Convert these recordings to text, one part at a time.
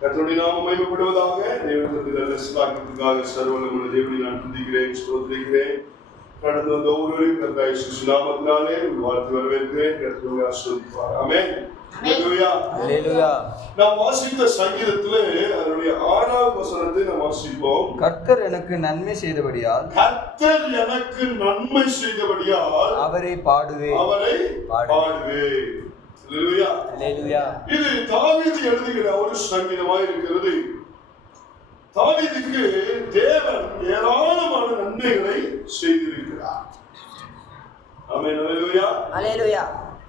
கர்த்தருடைய நாமம் மகிமைப்படுவதாக தேவனுடைய நல்ல சிலாக்கியத்துக்காக சர்வலமுள்ள தேவனை நான் துதிக்கிறேன் ஸ்தோத்திரிக்கிறேன். கடந்து வந்த ஒவ்வொருவரையும் நாமத்தினாலே வாழ்த்து வரவேற்கிறேன். ஆமென் Hallelujah. அல்லேலூயா நாம் வாசித்த சங்கீதத்திலே அதனுடைய ஆறாவது வசனத்தை நாம் வாசிப்போம். கர்த்தர் எனக்கு நன்மை செய்தபடியால் கர்த்தர் எனக்கு நன்மை செய்தபடியால் அவரை பாடுவே அவரை பாடுவேன். இது தாவீது எழுதுகிற ஒரு சங்கீதமாக இருக்கிறது. தாவீதுக்கு தேவன் ஏராளமான நன்மைகளை செய்திருக்கிறார்.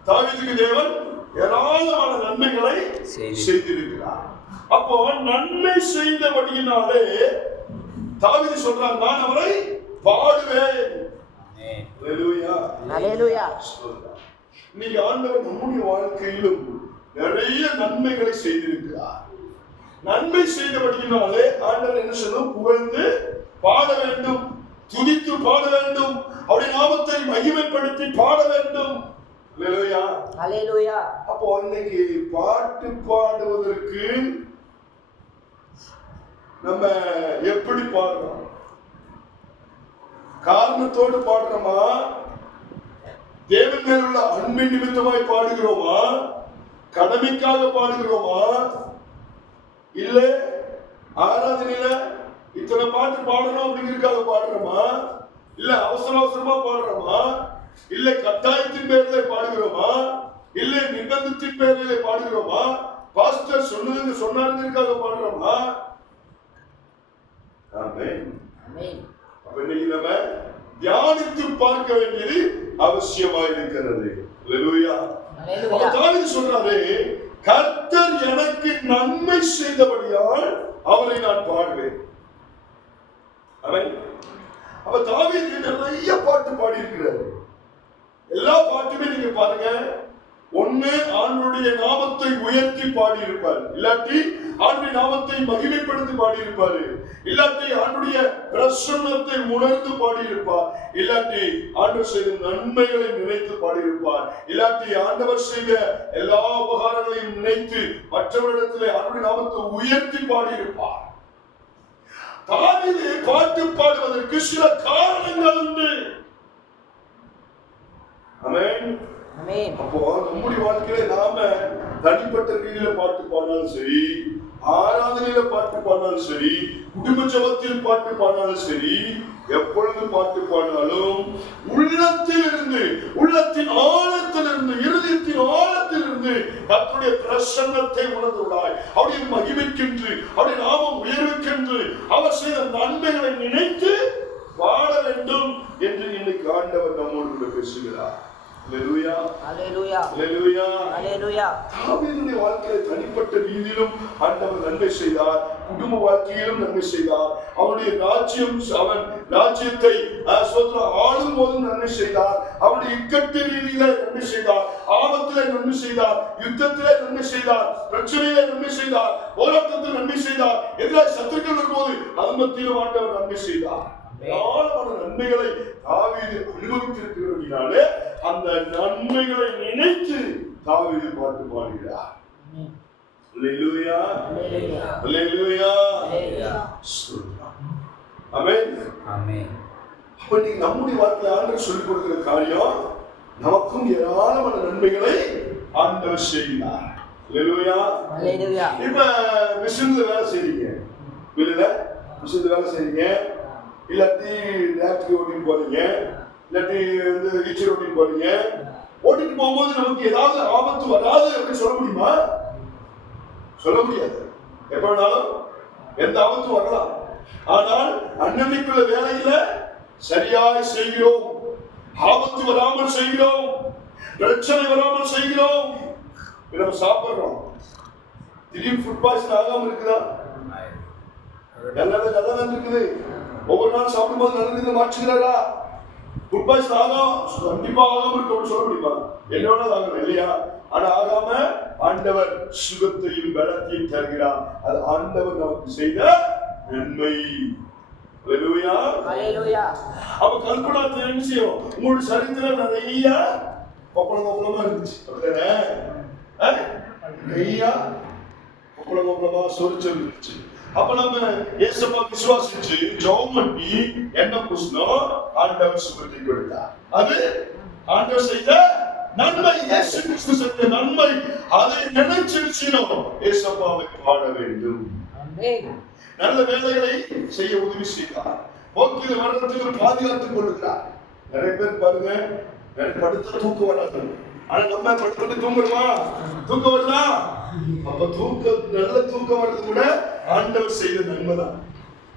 தாவீதுக்கு தேவன் ஏராளமான நன்மைகளை செய்தி- செய்திருக்கிறார். அப்போ நன்மை செய்தபடியினாலே தாவீது சொல்றார் நான் அவரை பாடுவேன். இன்னைக்கு ஆண்டவர் நம்முடைய வாழ்க்கையிலும் நிறைய நன்மைகளை செய்திருக்கிறார். நன்மை செய்தபடியினாலே ஆண்டவர் என்ன சொல்லும்? புகழ்ந்து பாட வேண்டும். துதித்து பாட வேண்டும். அவருடைய நாமத்தை மகிமைப்படுத்தி பாட வேண்டும். அப்போ இன்னைக்கு பாட்டு பாடுவதற்கு நம்ம எப்படி பாடுறோம்? காரணத்தோடு பாடுறோமா? தேவன் மேல் உள்ள அன்பின் நிமித்தமாய் பாடுகிறோமா? கடமைக்காக பாடுகிறோமா? இல்ல ஆராதனையில இத்தனை பாட்டு பாடணும் அப்படிங்கிறதுக்காக பாடுறோமா? இல்ல அவசர அவசரமா பாடுறோமா? இல்ல கட்டாயத்தின் பேரிலே பாடுகிறோமா? இல்ல நிர்பந்தத்தின் பேரிலே பாடுகிறோமா? பாஸ்டர் சொன்னதுன்னு சொன்னாருங்கிறதுக்காக பாடுறோமா? ஆமென். ஆமென். அப்ப இன்னைக்கு நம்ம தியானித்து பார்க்க வேண்டியது அவசியமா இருக்கிறது அல்லேலூயா அல்லேலூயா அப்ப தாவீது சொல்றாரு கர்த்தர் எனக்கு நன்மை செய்தபடியால் அவரை நான் பாடுவேன். அப்ப தாவீது நிறைய பாட்டு பாடி இருக்கிறாரு எல்லா பாட்டுமே நீங்க பாருங்க. ஒண்ணு ஆண்டுடைய நாமத்தை உயர்த்தி பாடி இருப்பார் இல்லாட்டி ஆண்டுடைய நாமத்தை மகிமைப்படுத்தி பாடி இருப்பாரு இல்லாட்டி ஆண்டுடைய பிரசன்னத்தை உணர்ந்து பாடி இருப்பார் இல்லாட்டி ஆண்டவர் செய்த நன்மைகளை நினைத்து பாடி இருப்பார் இல்லாட்டி ஆண்டவர் செய்த எல்லா உபகாரங்களையும் நினைத்து மற்றவரிடத்திலே ஆண்டுடைய நாமத்தை உயர்த்தி பாடி இருப்பார் தாவீது பாட்டு பாடுவதற்கு சில காரணங்கள் உண்டு. அப்போ நம்முடைய வாழ்க்கையில நாம தனிப்பட்ட ரீதியில பாட்டு பாடினாலும் சரி ஆராதனையில பாட்டு பாடினாலும் சரி குடும்ப ஜபத்தில் பாட்டு பாடினாலும் சரி எப்பொழுது பாட்டு பாடினாலும் உள்ளத்தில் இருந்து உள்ளத்தின் ஆழத்தில் இருந்து இருதயத்தின் ஆழத்திலிருந்து கர்த்தருடைய பிரசன்னத்தை உணர்ந்துள்ளாய் அவருடைய மகிமைக்கென்று அவருடைய நாமம் உயர்வுக்கென்று அவர் செய்த நன்மைகளை நினைத்து பாட வேண்டும் என்று இன்னைக்கு ஆண்டவர் நம்மோடு பேசுகிறார். வாழ்க்கையில தனிப்பட்ட ரீதியிலும் ஆண்டவர் நன்மை செய்தார். குடும்ப வாழ்க்கையிலும் நன்மை செய்தார். அவனுடைய ராஜ்யம் அவன் ராஜ்யத்தை ஆளும் போதும் நன்மை செய்தார். அவனுடைய இக்கட்டு ரீதியில நன்மை செய்தார். ஆபத்திலே நன்மை செய்தார். யுத்தத்திலே நன்மை செய்தார். பிரச்சனையிலே நன்மை செய்தார். போராட்டத்தில் நன்மை செய்தார். எதிராக சத்துருக்கள் வரும்போது அது மத்தியிலும் ஆண்டவர் நன்மை செய்தார். ஏராளமான நன்மைகளை தாவீது அனுபவித்திருக்கிறபடினாலே அந்த நன்மைகளை நினைத்து தாவீது பாட்டு பாடுகிறார். நம்முடைய வாழ்க்கையில சொல்லிக் கொடுக்கிற காரியம் நமக்கும் ஏராளமான நன்மைகளை ஆண்டவர் செய்கிறார். இப்ப மிஷின்ல வேலை செய்றீங்க. வெளியில மிஷின்ல வேலை செய்றீங்க. இல்லாட்டி லேப்டாப் ஓட்டிட்டு போறீங்க இல்லாட்டி வந்து ரிச்சர் ஓட்டிட்டு போறீங்க. ஓட்டிட்டு போகும்போது நமக்கு ஏதாவது ஆபத்து வராது அப்படின்னு சொல்ல முடியுமா? சொல்ல முடியாது. எப்ப வேணாலும் எந்த ஆபத்தும் வரலாம். ஆனால் அன்னன்னைக்குள்ள வேலையில சரியாய் செய்கிறோம். ஆபத்து வராமல் செய்கிறோம். பிரச்சனை வராமல் செய்கிறோம். நம்ம சாப்பிடுறோம். திடீர்னு ஃபுட் பாய்சன் ஆகாம இருக்குதா? நல்லது நல்லா தான் இருக்குது. ஒவ்வொரு நாள் சாப்பிடும்போது நல்லது மாற்றுகிறாரா? ஃபுட் பாய்சன் ஆகும் கண்டிப்பா ஆகாம இருக்கும் சொல்ல முடியுமா? என்ன வேணாலும் ஆகும் இல்லையா? ஆனா ஆகாம ஆண்டவர் சுகத்தையும் பலத்தையும் தருகிறார். அது ஆண்டவர் நமக்கு செய்த நன்மை. அப்ப கல்பனா தெரிஞ்சியும் உங்களுடைய சரித்திரம் நிறைய பப்பளம் பப்பளமா இருந்துச்சு. அப்படிதானே? நிறைய கொப்பளம் கொப்பளமா சொரிச்சல் இருந்துச்சு. அப்ப நம்ம ஏசப்பா விசுவாசிச்சு ஜெபம் பண்ணி என்ன புஷ்ணம் ஆண்டவர் சுகத்தை கொடுத்தார். அது ஆண்டவர் செய்த நன்மை. இயேசு கிறிஸ்து செய்த நன்மை. அதை நினைச்சிருச்சினோம் ஏசப்பாவை பாட வேண்டும். நல்ல வேலைகளை செய்ய உதவி செய்தார். போக்கில் வர்றதுக்கு பாதுகாத்துக் கொள்கிறார். நிறைய பேர் பாருங்க படுத்த தூக்கம் வராது. ஆனா நம்ம படுத்துட்டு தூங்குறோமா? தூக்கம் வருதா? அப்ப தூக்கம் நல்ல தூக்கம் வர்றது கூட ஆண்டவர் செய்த நன்மைதான்.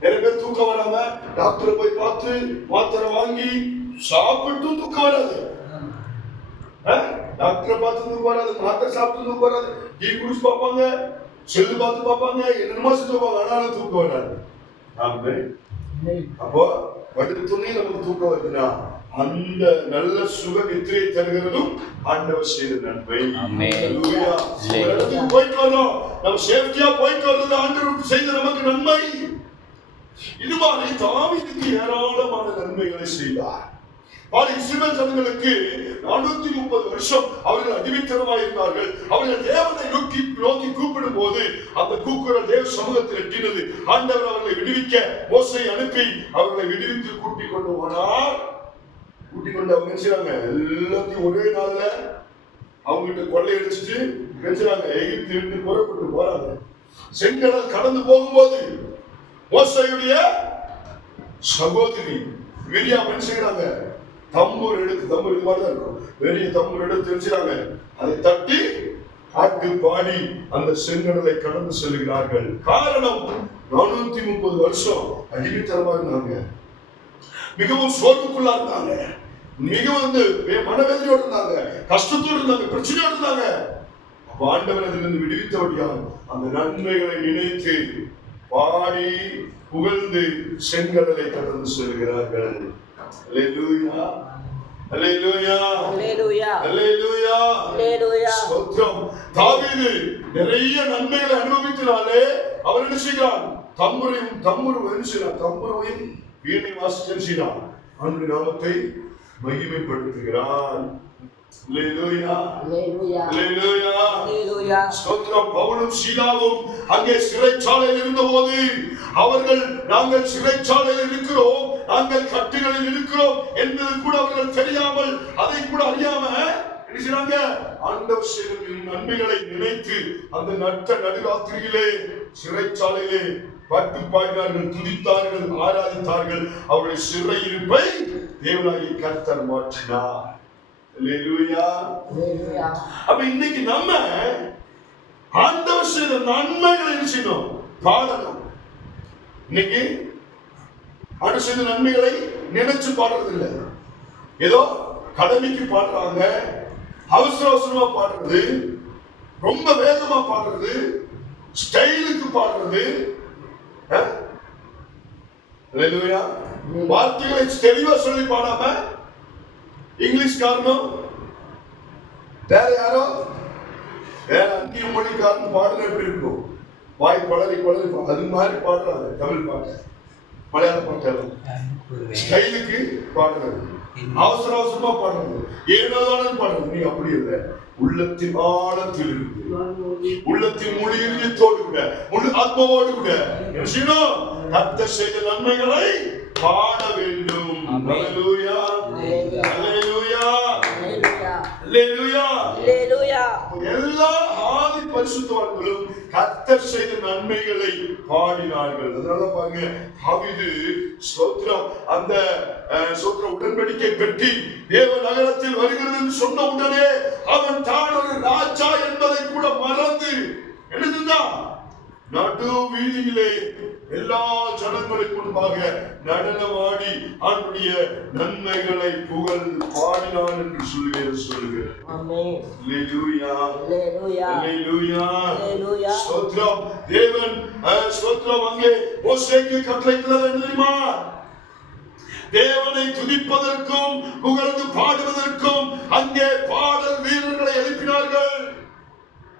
நிறைய பேர் தூக்கம் வராம டாக்டரை போய் பார்த்து மாத்திரை வாங்கி சாப்பிட்டும் தூக்கம் வராது? டாக்டரை பார்த்து தூக்கம் வராது மாத்திரை சாப்பிட்டு தூக்கம் வராது. டீ குடிச்சு பார்ப்பாங்க செல்லு பார்த்து பார்ப்பாங்க என்னென்னமோ செஞ்சு பார்ப்பாங்க ஆனாலும் தூக்கம் வராது. ஆமென். அப்போ படுத்து துணி நமக்கு தூக்கம் வருதுன்னா அந்த நல்ல சுக நித்திரையை தருகிறதும் ஆண்டவர் செய்த நன்மை. போயிட்டு வரோம் நம்ம சேஃப்டியா போயிட்டு வர்றது ஆண்டவருக்கு செய்த நமக்கு நன்மை. இது மாதிரி ஏராளமான நன்மைகளை செய்தார் ஆனால் இஸ்ரேல் ஜனங்களுக்கு நானூத்தி முப்பது வருஷம் அவர்கள் அடிமைத்தனமாக இருந்தார்கள். அவர்கள் தேவனை நோக்கி நோக்கி கூப்பிடும் போது அந்த கூக்குரல் தேவ சமூகத்தில் எட்டினது. ஆண்டவர் அவர்களை விடுவிக்க மோசை அனுப்பி அவர்களை விடுவித்து கூட்டிக் கொண்டு போனார். கூட்டிக் கொண்டு அவங்க என்ன செய்றாங்க? எல்லாத்தையும் ஒரே நாள்ல அவங்ககிட்ட கொள்ளையடிச்சிட்டு நினைச்சாங்க எகிப்து விட்டு புறப்பட்டு போறாங்க. செங்கடல் கடந்து போகும்போது மோசையுடைய சகோதரி மீடியா என்ன செய்யறாங்க தம்பூர் எடுத்து தம்பூர் இது மாதிரி தான் இருக்கும். பெரிய தம்பூர் எடுத்து தெரிஞ்சுறாங்க அதை தட்டி பாட்டு பாடி அந்த செங்கடலை கடந்து செல்கிறார்கள். காரணம் நானூத்தி முப்பது வருஷம் அடிமைத்தனமா இருந்தாங்க. மிகவும் சோர்வுக்குள்ளா இருந்தாங்க. மிகவும் வந்து மனவேதனையோடு இருந்தாங்க. கஷ்டத்தோடு இருந்தாங்க பிரச்சனையோடு இருந்தாங்க. ஆண்டவர் அதிலிருந்து விடுவித்தபடியால் அந்த நன்மைகளை நினைத்து பாடி புகழ்ந்து செங்கடலை கடந்து செல்கிறார்கள். நிறைய நன்மைகளை அனுபவித்தனாலே அவர் என்ன செய்கிறான் தம்புரையும் தம்புரு என்ன செய்கிறான் தம்புருவையும் வீணை செய்கிறான் அன்று நாமத்தை மகிமைப்படுத்துகிறான் பவுலும் சீலாவும் அங்கே சிறைச்சாலையில் இருந்தபோது அவர்கள் நாங்கள் சிறைச்சாலையில் இருக்கிறோம் நாங்கள் கட்டுகளில் இருக்கிறோம் என்பது கூட அவர்கள் தெரியாமல் அதை கூட அறியாம என்ன செய்றாங்க? ஆண்டவர் செய்த நன்மைகளை நினைத்து அந்த நட்ட நடுராத்திரியிலே சிறைச்சாலையிலே பாட்டு பாடினார்கள் துதித்தார்கள் ஆராதித்தார்கள். அவருடைய சிறையிருப்பை தேவனாகி கர்த்தர் மாற்றினார். அப்ப இன்னைக்கு நம்ம ஆண்டவர் செய்த நன்மைகளை செய்யணும்? பாடணும். இன்னைக்கு ஆண்டவர் செய்த நன்மைகளை நினைச்சு பாடுறது இல்ல ஏதோ கடமைக்கு பாடுறாங்க அவசர அவசரமா பாடுறது ரொம்ப வேகமா பாடுறது ஸ்டைலுக்கு பாடுறது. வார்த்தைகளை தெளிவா சொல்லி பாடாம இங்கிலீஷ் காரணம்? வேற யாரோ? வேற அந்நிய மொழிக்காரன் பாடுறது எப்படி இருக்கும்? வாய் பளறி பளறி பா- அது மாதிரி பாடுறாங்க தமிழ் பாட்டு மலையாள பாட்டு ஸ்டைலுக்கு பாடுறது அவசர அவசரமா பாடுறது ஏனோதானு பாடுறது நீ அப்படி இல்லை. உள்ளத்தின் ஆழத்தில் இருந்து. உள்ளத்தின் முழு இதயத்தோடு கூட. முழு ஆத்மாவோடு கூட. கர்த்தர் செய்த நன்மைகளை பாட வேண்டும். எல்லா ஆதி பரிசுத்தவான்களும் கர்த்தர் செய்த நன்மைகளை பாடினார்கள். அதனால பாருங்க தாவீது ஸ்தோத்திரம். அந்த அஹ், ஸ்தோத்திரம் உடன்படிக்கை பெட்டி தேவ நகரத்தில் வருகிறது என்று சொன்ன உடனே அவன் தான் ஒரு ராஜா என்பதை கூட மறந்து செஞ்சான்? நடு வீதியிலே எல்லா ஜனங்களுக்கு முன்பாக நடனமாடி அவனுடைய நன்மைகளை புகழ்ந்து பாடினான் என்று சொல்லுவேன் சொல்லுகிறேன். தேவன் அஹ், ஸ்தோத்திரம். அங்கே மோசேக்கு கட்டளையிட்டது என்ன தெரியுமா? தேவனை துதிப்பதற்கும் புகழ்ந்து பாடுவதற்கும் அங்கே பாடல் வீரர்களை எழுப்பினார்கள்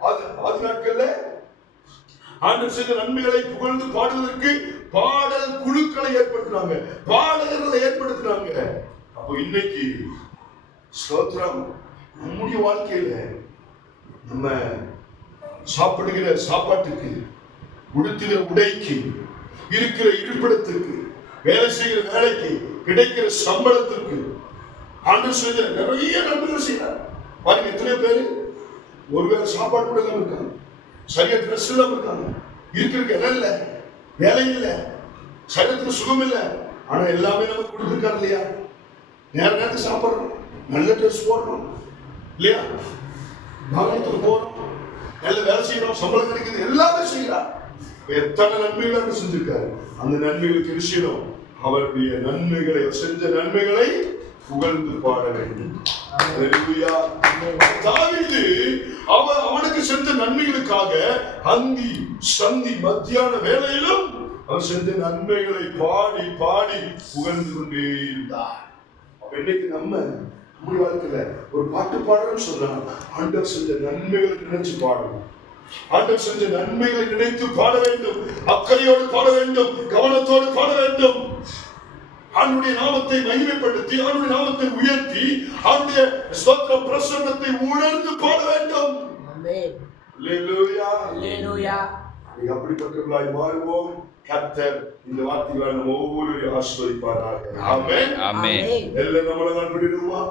அது அது நாட்கள்ல ஆண்டு செய்த நன்மைகளை புகழ்ந்து பாடுவதற்கு பாடல் குழுக்களை ஏற்படுத்தினாங்க. பாடகர்களை ஏற்படுத்தினாங்க. அப்போ இன்னைக்கு ஸ்தோத்திரம் நம்முடைய வாழ்க்கையில நம்ம சாப்பிடுகிற சாப்பாட்டுக்கு உடுத்துகிற உடைக்கு இருக்கிற இருப்பிடத்துக்கு வேலை செய்கிற வேலைக்கு கிடைக்கிற சம்பளத்திற்கு ஆண்டு செய்த நிறைய நன்மைகள் செய்யறார் பாருங்க எத்தனை பேரு? ஒருவேளை சாப்பாடு கூட இல்லாம இருக்காங்க. சரியா ட்ரெஸ் இல்லாம இருக்காங்க. இருக்கிறதுக்கு இடம் இல்ல வேலை இல்ல சரீரத்துல சுகம் இல்ல. ஆனா எல்லாமே நமக்கு கொடுத்துருக்காரு இல்லையா? நேர நேரத்துக்கு சாப்பிடுறோம் நல்ல ட்ரெஸ் போடுறோம் இல்லையா? வாகனத்துல போறோம் நல்ல வேலை செய்யறோம் சம்பளம் கிடைக்குது எல்லாமே செய்யறார் எத்தனை நன்மைகள் செஞ்சிருக்காரு? அந்த நன்மைகளுக்கு செய்யணும்? அவருடைய நன்மைகளை செஞ்ச நன்மைகளை புகழ்ந்து பாட வேண்டும். அல்லேலூயா. செஞ்ச நன்மைகளுக்காக அந்தி சந்தி மத்தியான வேலையிலும் அவன் செஞ்ச நன்மைகளை பாடி பாடி புகழ்ந்து கொண்டே இருந்தார் அப்ப இன்னைக்கு நம்ம நம்முடைய வாழ்க்கையில ஒரு பாட்டு பாடுறோம்னு சொல்றாங்க ஆண்டவர் செஞ்ச நன்மைகளை நினைச்சு பாடணும். ஆண்டவர் செஞ்ச நன்மைகளை நினைத்து பாட வேண்டும். அக்கறையோடு பாட வேண்டும். கவனத்தோடு பாட வேண்டும். அவனுடைய நாமத்தை மகிமைப்படுத்தி அவனுடைய நாமத்தை உயர்த்தி அவனுடைய பிரசன்னத்தை உணர்ந்து பாட வேண்டும். அப்படிப்பட்டவர்களாய் மாறுவோம். கர்த்தர் இந்த வார்த்தைகளை நம்ம ஒவ்வொரு ஆஸ்வதிப்பாராக ஆமென். ஆமென். எல்லாம் நம்மளை தான் பண்ணிடுவோமா